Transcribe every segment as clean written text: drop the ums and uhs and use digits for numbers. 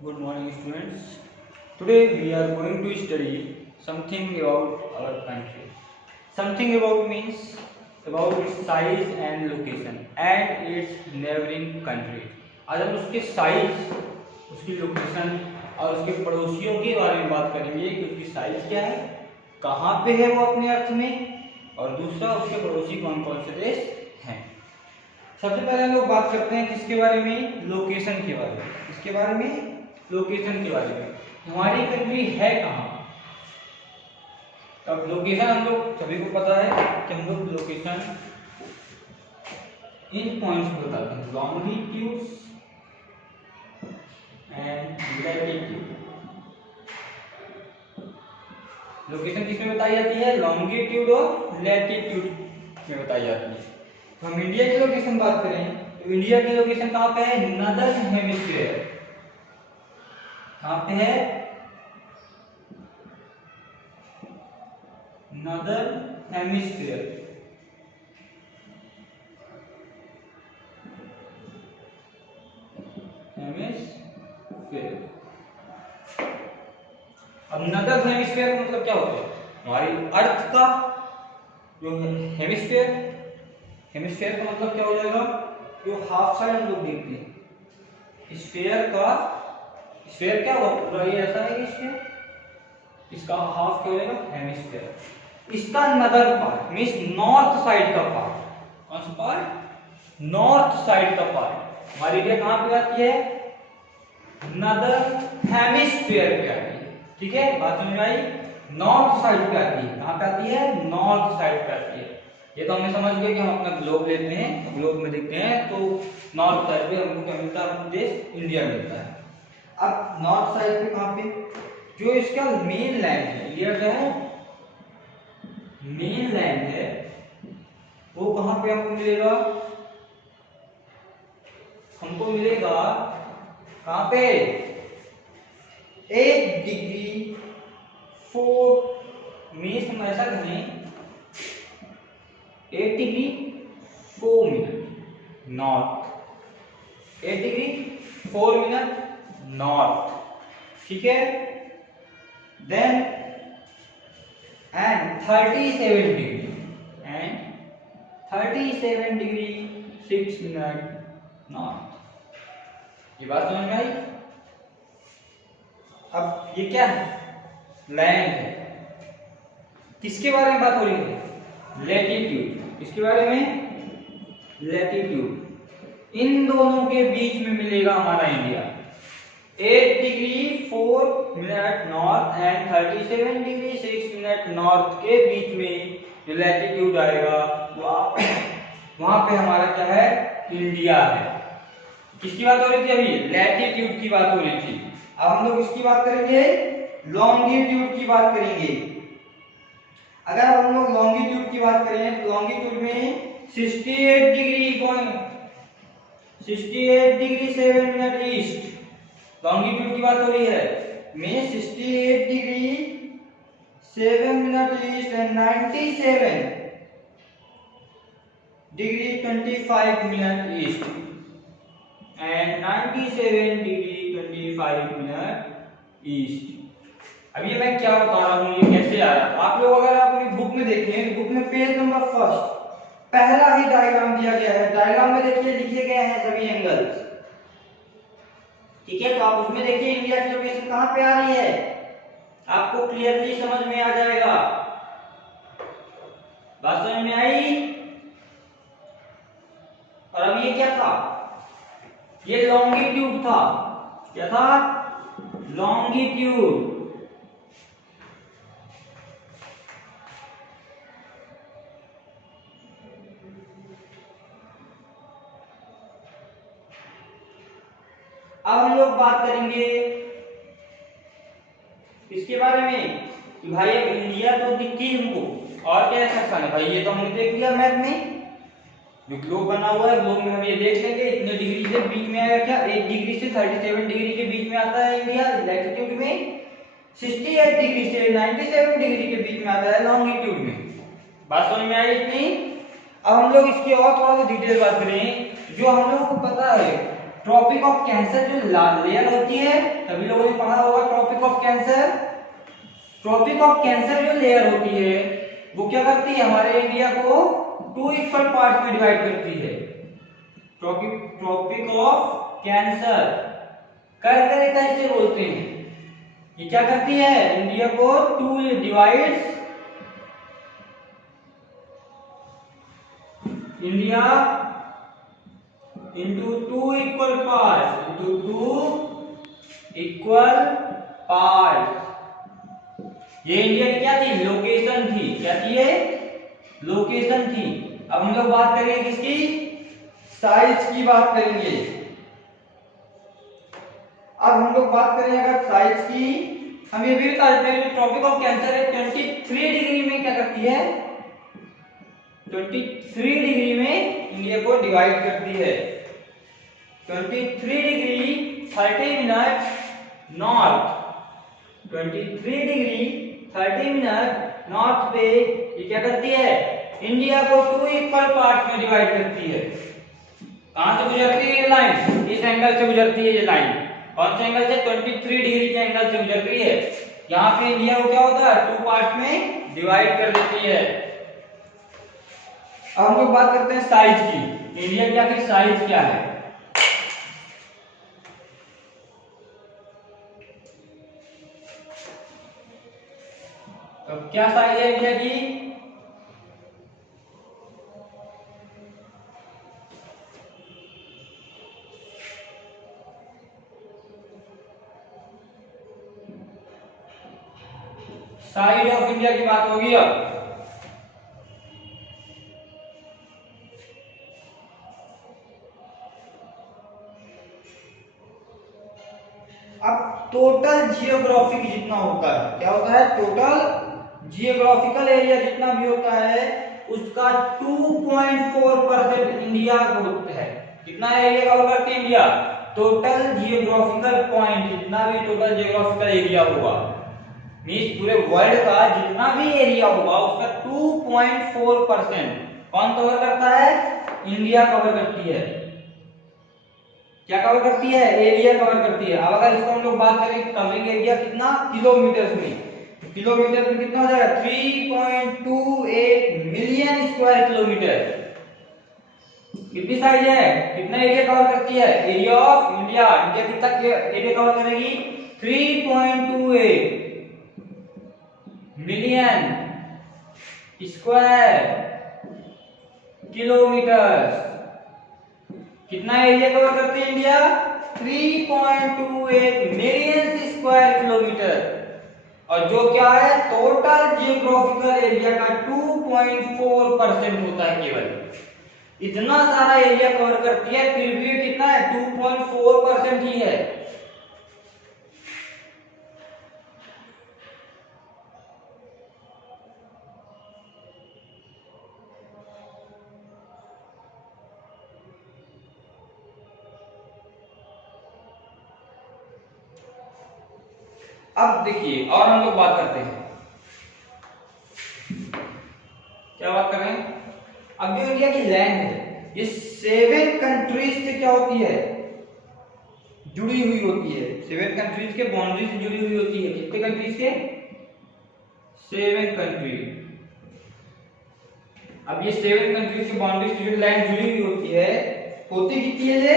Good morning, students. Today we are going to study something about our country. Something about means about its size and location and its neighboring countries. आज हम उसके size, उसकी location और उसके पड़ोसियों के बारे में बात करेंगे कि उसकी साइज क्या है, कहाँ पे है वो अपने अर्थ में, और दूसरा उसके पड़ोसी कौन कौन से देश हैं। सबसे पहले हम लोग बात करते हैं किसके बारे में, लोकेशन के बारे में। किसके बारे में? लोकेशन के बारे में। हमारी कंट्री है कहाँ? अब लोकेशन हम लोग सभी को पता है कि हम लोग लोकेशन इन पॉइंट्स को बताते हैं, लॉन्गिट्यूड्स एंड लैटिट्यूड। लोकेशन किसमें बताई जाती है? लॉन्गिट्यूड और लैटिट्यूड में बताई जाती है। तो हम इंडिया की लोकेशन बात करें तो इंडिया की लोकेशन कहाँ पे है? Northern hemisphere. कहाँ पे है? Northern hemisphere. अब नॉर्दर्न हेमिस्फीयर का मतलब क्या होता है? हमारी अर्थ का जो हेमिस्फीयर, हेमिस्फीयर का मतलब क्या हो जाएगा? जो हाफ साइड हम लोग देखते हैं स्फीयर का, स्फीयर क्या होगा? पूरा ये ऐसा है स्फीयर, इसका हाफ क्या हो जाएगा? हेमिस्फीयर। इसका नदर पार्ट मींस नॉर्थ साइड का पार्ट। कौन सा पार्ट? नॉर्थ साइड का पार्ट। हमारी इंडिया कहाँ पे आती है? नदर हेमिस्फीयर पे आती है। ठीक है, बात समझ में आई? नॉर्थ साइड पे आती है। कहाँ पे आती है? नॉर्थ साइड पे आती है। ये तो हमने समझ लिया कि हम अपना ग्लोब लेते हैं, ग्लोब में देखते हैं तो नॉर्थ साइड पे हमको क्या मिलता है? अपना देश इंडिया मिलता है। अब नॉर्थ साइड पे कहाँ पे? जो इसका मेन लैंड है, इंडिया का है मेन लैंड है, वो कहाँ पे हमको मिलेगा? हमको मिलेगा कहाँ पे? 8 डिग्री 4 मीन्स हम ऐसा कहें 8 degree 4 minute north, 8 degree 4 minute north. ठीक है, then and 37 degree and 37 degree 6 minute north. ये बात समझ में आई? अब ये क्या है? लैंड है। किसके बारे में बात हो रही है? लैटिट्यूड। किसके बारे में? लैटिट्यूड। इन दोनों के बीच में मिलेगा हमारा India. 8 degree 4 minute north and 37 degree 6 minute north के बीच में जो लैटिट्यूड आएगा वहां पे हमारा क्या है? इंडिया है। किसकी बात हो रही थी अभी? लैटिट्यूड की बात हो रही थी। अब हम लोग इसकी बात करेंगे, लॉन्गिट्यूड की बात करेंगे। अगर हम लोग लॉन्गिट्यूड की बात करें तो लॉन्गिट्यूड में 68 डिग्री 7 मिनट ईस्ट लॉन्गिट्यूड की बात हो रही है। में 68 degree 7 minute east and 97 degree 25 minute east and 97 degree 25 minute east. अब ये मैं क्या बता रहा हूँ, ये कैसे आया? आप लोग अगर अपनी बुक में देखें, बुक में पेज नंबर 1 पहला ही डायग्राम दिया गया है। डायग्राम में देखिए लिखे गए हैं सभी एंगल्स। ठीक है, तो आप उसमें देखिए इंडिया की लोकेशन कहाँ पे आ रही है, आपको क्लियरली समझ में आ जाएगा। बात समझ में आई? और अब ये क्या था? ये लॉन्गिट्यूड था। क्या था? लॉन्गिट्यूड। अब हम लोग बात करेंगे इसके बारे में कि भाई अब इंडिया तो दिखती है हमको, और क्या सेक्शन है? भाई ये तो हमने देख लिया मैप में, जो ग्लोब बना हुआ है, ग्लोब में हम ये देख लेंगे इतने डिग्री से बीच में आएगा क्या? 8 डिग्री से 37 डिग्री के बीच में आता है इंडिया लैटिट्यूड में, 68 डिग्री से 97 डिग्री के बीच में आता है लॉन्गिट्यूड में। बात समझ में आई इतनी? अब हम लोग इसकी और थोड़ा सा डिटेल बात करें। जो हम लोगों को पता है ट्रॉपिक ऑफ कैंसर जो लेयर होती है, सभी लोगों ने पढ़ा होगा Tropic of Cancer. Tropic of Cancer जो लेयर होती है वो क्या करती है, हमारे इंडिया को 2 इक्वल पार्ट में डिवाइड करती है। ट्रॉपिक ऑफ कैंसर कर्क रेखा इसे बोलते हैं। ये क्या करती है, इंडिया को 2 divides India into 2 equal parts, into 2 equal parts। ये इंडिया की क्या थी, लोकेशन थी। क्या थी ये, लोकेशन थी। अब हम लोग बात करेंगे किसकी, साइज की बात करेंगे। अब हम लोग बात करें अगर साइज की, हम ये भी बता देते हैं ट्रॉपिक ऑफ कैंसर है 23 डिग्री में क्या करती है, 23 डिग्री में इंडिया को डिवाइड करती है। 23 degree 30 minute north, 23 degree 30 minute north पे ये क्या करती है, इंडिया को 2 इक्वल पार्ट में डिवाइड करती है। कहां से गुजरती है ये लाइन, इस एंगल से गुजरती है ये लाइन। कौन से एंगल से, 23 डिग्री के एंगल से गुजर रही है। यहाँ पे इंडिया को क्या होता है, 2 पार्ट में डिवाइड कर देती है। अब हम लोग बात करते हैं साइज की, इंडिया की आखिर साइज क्या है। तो क्या साइज है इंडिया की, साइज ऑफ इंडिया की बात होगी। अब टोटल जियोग्राफिक जितना होता है, क्या होता है, टोटल जियोग्राफिकल एरिया जितना भी होता है उसका 2.4% इंडिया का होता है। कितना एरिया कवर करती है इंडिया, टोटल जियोग्राफिकल पॉइंट जितना भी टोटल जियोग्राफिकल एरिया होगा, मींस पूरे वर्ल्ड का जितना भी एरिया होगा उसका 2.4% कौन कवर करता है, इंडिया कवर करती है। क्या कवर करती है, एरिया कवर करती है। अब अगर इसको हम लोग बात करें कवरिंग एरिया कितना, किलोमीटर में, तो किलोमीटर में कितना हो जाएगा, 3.28 मिलियन स्क्वायर किलोमीटर। कितनी साइज है, कितना एरिया कवर करती है, एरिया ऑफ इंडिया, इंडिया कितना एरिया कवर करेगी, 3.28 मिलियन स्क्वायर किलोमीटर। कितना एरिया कवर करती है इंडिया, 3.28 मिलियन स्क्वायर किलोमीटर। और जो क्या है, टोटल जियोग्राफिकल एरिया का 2.4% होता है केवल। इतना सारा एरिया कवर करती है फिर भी कितना है, 2.4% ही है। अब देखिए और हम लोग बात करते हैं, क्या बात कर रहे हैं, अब जो इंडिया की लैंड है ये 7 कंट्रीज से क्या होती है, जुड़ी हुई होती है। 7 कंट्रीज के बाउंड्री से जुड़ी हुई होती है। कितने कंट्रीज के, 7 कंट्री। अब ये 7 कंट्रीज की बाउंड्री से जो लैंड जुड़ी हुई होती है, होती कितनी है ये,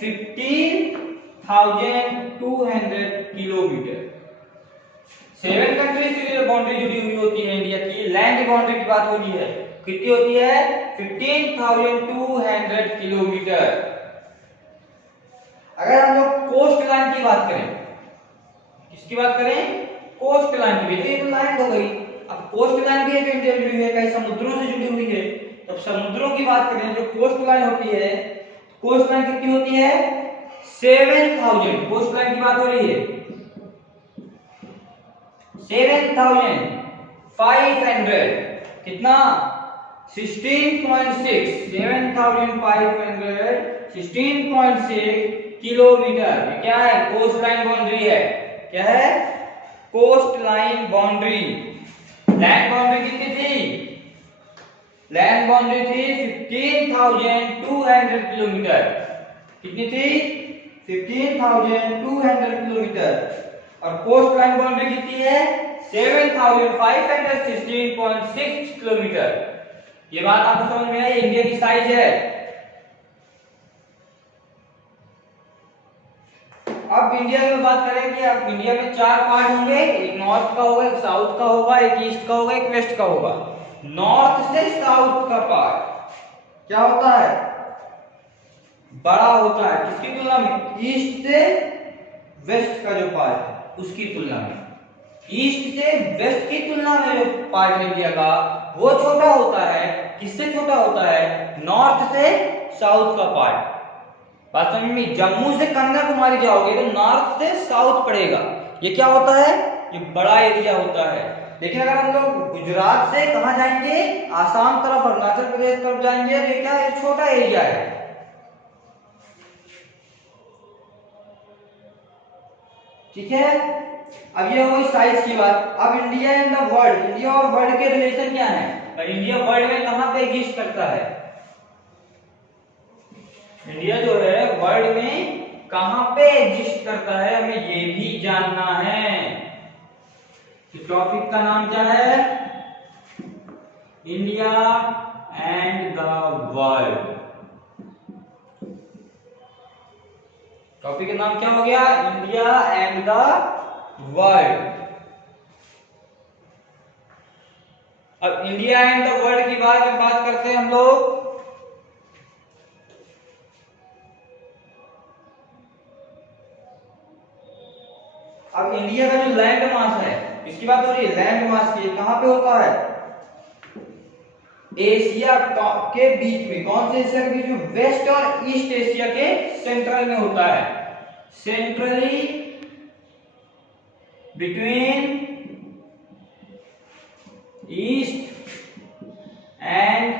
15,200 किलोमीटर। 7 कंट्रीज की जो बाउंड्री जुड़ी हुई होती है इंडिया की, लैंड बाउंड्री की बात हो रही है, कितनी होती है, 15,200 किलोमीटर। अगर हम लोग कोस्ट लाइन की बात करें, किसकी बात करें, कोस्ट लाइन की, ये तो लैंड हो गई। अब कोस्ट लाइन भी है जो इंडिया जुड़ी हुई है, कई समुद्रों से जुड़ी हुई है। तो समुद्रों की बात करें, जो कोस्ट लाइन होती है, कोस्ट लाइन कितनी होती है, 7,000। कोस्ट लाइन की बात हो रही है, 7,500 कितना, 16.6, 7,500 16.6 किलोमीटर। क्या है, कोस्ट लाइन बाउंड्री है। क्या है, coastline boundary. Land boundary कितनी थी, लैंड बाउंड्री थी 15,200 किलोमीटर। कितनी थी 15,200 किलोमीटर। और कोस्ट लाइन बाउंड्री कितनी है 7,516.6 किलोमीटर। ये बात आपको समझ में आई, इंडिया की साइज है। अब इंडिया में बात करें कि अब इंडिया में 4 पार्ट होंगे, एक नॉर्थ का होगा, एक साउथ का होगा, एक ईस्ट का होगा, एक वेस्ट का होगा। नॉर्थ से साउथ का पार्ट क्या होता है बड़ा होता है, किसकी तुलना में ईस्ट से वेस्ट का जो पार्ट है उसकी तुलना में। ईस्ट से वेस्ट की तुलना में जो पार्ट है इंडिया का वो छोटा होता है। किससे छोटा होता है नॉर्थ से साउथ का पार्ट। बात समझ में, जम्मू से कन्याकुमारी जाओगे तो नॉर्थ से साउथ पड़ेगा, ये क्या होता है ये बड़ा एरिया होता है। लेकिन अगर हम लोग गुजरात से कहां जाएंगे आसाम तरफ, अरुणाचल प्रदेश तरफ जाएंगे तो क्या है छोटा एरिया है। ठीक है, अब ये हुई साइज की बात। अब India and the world, India और वर्ल्ड के रिलेशन क्या है, इंडिया वर्ल्ड में कहां पे एग्जिस्ट करता है, इंडिया जो है वर्ल्ड में कहां पे एग्जिस्ट करता है हमें ये भी जानना है। टॉपिक का नाम क्या है India and the world. Topic का नाम क्या हो गया इंडिया एंड द वर्ल्ड। अब इंडिया एंड द वर्ल्ड की बात करते हैं हम लोग। अब इंडिया का जो लैंड मास है इसकी बात हो रही है, लैंड मास की कहां पे होता है एशिया के बीच में। कौन से एशिया के बीच में वेस्ट और ईस्ट एशिया के सेंट्रल में होता है, centrally between east and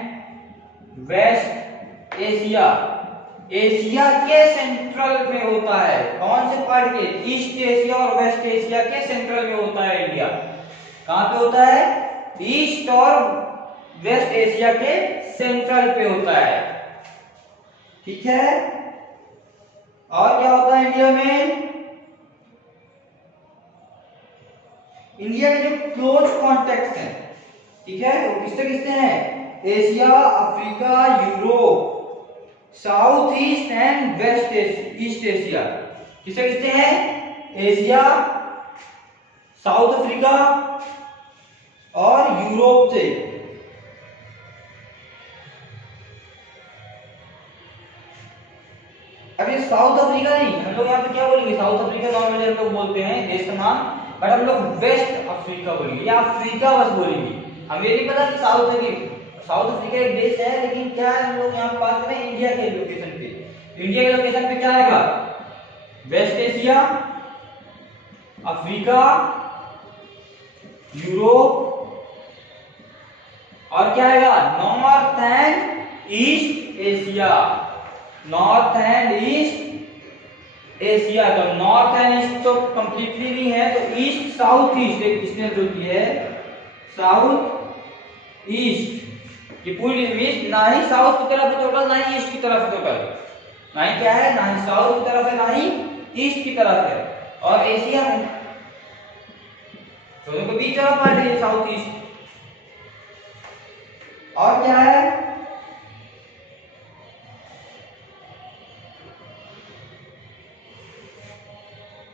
west Asia. Asia के सेंट्रल में होता है, कौन से पार्ट के ईस्ट एशिया और वेस्ट एशिया के सेंट्रल में होता है इंडिया। कहां पे होता है ईस्ट और वेस्ट एशिया के सेंट्रल पे होता है। ठीक है, और क्या होता है इंडिया में, इंडिया के जो क्लोज कॉन्टेक्ट्स हैं ठीक है वो किससे किससे हैं Asia, Africa, Europe, south east and west east Asia. किससे किससे हैं एशिया, साउथ अफ्रीका और यूरोप से। अब ये साउथ अफ्रीका नहीं, हम लोग यहाँ पे क्या बोलेंगे साउथ अफ्रीका नॉर्मली हम लोग बोलते हैं देश का नाम, बट हम लोग वेस्ट अफ्रीका बोलेंगे या अफ्रीका बस बोलेंगे। हमें नहीं पता कि साउथ अफ्रीका एक देश है, लेकिन क्या है हम लोग यहाँ बात करें इंडिया के लोकेशन पे। इंडिया के लोकेशन पे क्या आएगा वेस्ट एशिया, अफ्रीका, यूरोप और क्या आएगा north and east Asia. North and east Asia, तो नॉर्थ एंड ईस्ट तो कंप्लीटली नहीं है, तो ईस्ट साउथ ईस्ट एक डिस्टेंस होती है साउथ ईस्ट। ये पूरी मीन्स ना ही साउथ की तरफ है टोटल, ना ही ईस्ट की तरफ है टोटल, ना ही क्या है ना ही साउथ की तरफ है ना ही ईस्ट की तरफ है। और एशिया में दोनों के बीच में पार्ट है साउथ ईस्ट। और क्या है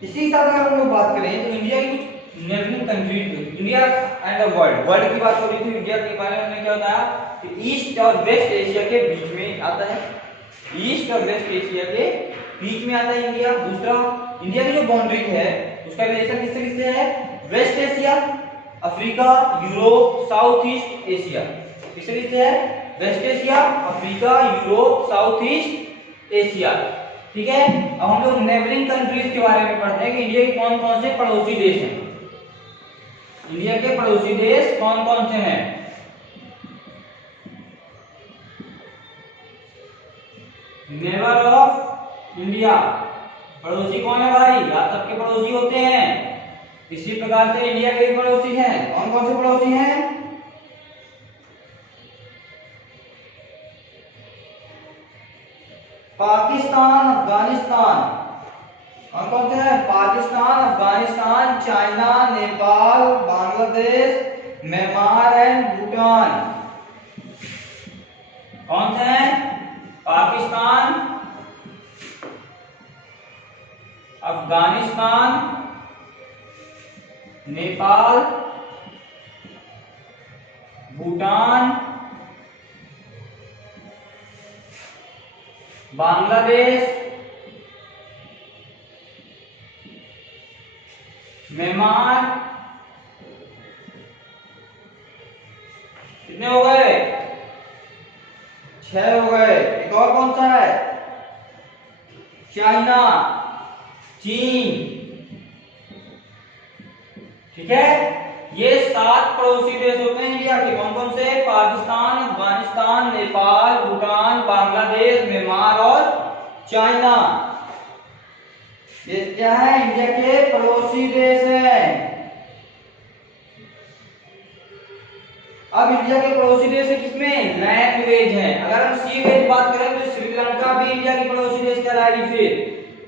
इसी हिसाब से हम लोग बात करें तो इंडिया की कुछ neighbouring countries, India and the world की बात हो रही थी। इंडिया के बारे में हमने क्या बताया कि ईस्ट और वेस्ट एशिया के बीच में आता है, ईस्ट और वेस्ट एशिया के बीच में आता है इंडिया। दूसरा इंडिया की जो बाउंड्री है उसका रिलेशन किससे किससे है west Asia, Africa, Europe, south east Asia. किससे किससे है west Asia, Africa, Europe, south east Asia. ठीक है, अब हम लोग नेबरिंग कंट्रीज के बारे में पढ़ते हैं कि इंडिया के कौन कौन से पड़ोसी देश हैं। इंडिया के पड़ोसी देश कौन कौन से हैं। नेबर ऑफ इंडिया, पड़ोसी कौन है भाई आप सबके पड़ोसी होते हैं। इसी प्रकार से इंडिया के पड़ोसी हैं, कौन कौन से पड़ोसी हैं पाकिस्तान पाकिस्तान, अफगानिस्तान, कौन कौन से हैं? Pakistan, Afghanistan, China, Nepal, Bangladesh, Myanmar and Bhutan. कौन से हैं? पाकिस्तान, अफगानिस्तान, नेपाल, भूटान, बांग्लादेश, म्यांमार। कितने हो गए? 6 हो गए। एक और कौन सा है? चाइना, चीन। ठीक है, ये 7 पड़ोसी देश होते हैं इंडिया के। कौन कौन से? पाकिस्तान, अफगानिस्तान, नेपाल, भूटान, बांग्लादेश, म्यांमार और चाइना। ये क्या है? इंडिया के पड़ोसी देश हैं। अब इंडिया के पड़ोसी देश है किसमें? लैंड-वेज है। अगर हम सी वेज बात करें तो श्रीलंका भी इंडिया की पड़ोसी देश कहलाएगी। फिर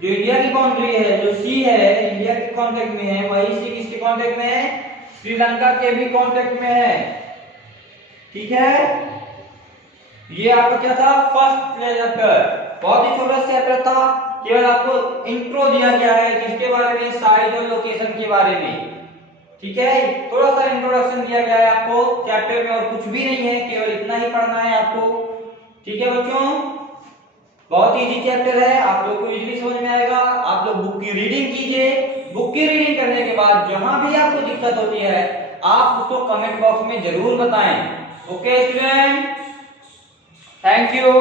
जो इंडिया की बाउंड्री है, जो सी है, इंडिया के कांटेक्ट में है, वही सी किसके कांटेक्ट में है? श्रीलंका के भी कांटेक्ट में है। ठीक है, ये आपका क्या था? फर्स्ट चैप्टर, बहुत ही छोटा चैप्टर था। केवल आपको इंट्रो दिया गया है किसके बारे में? साइज और लोकेशन के बारे में। ठीक है, थोड़ा सा इंट्रोडक्शन दिया गया है आपको चैप्टर में, और कुछ भी नहीं है, केवल इतना ही पढ़ना है आपको। ठीक है बच्चों, बहुत इजी चैप्टर है, आप लोग को इजीली समझ में आएगा। आप लोग बुक की रीडिंग कीजिए। बुक की रीडिंग करने के बाद जहां भी आपको दिक्कत होती है, आप उसको कमेंट बॉक्स में जरूर बताएं। Okay student, thank you.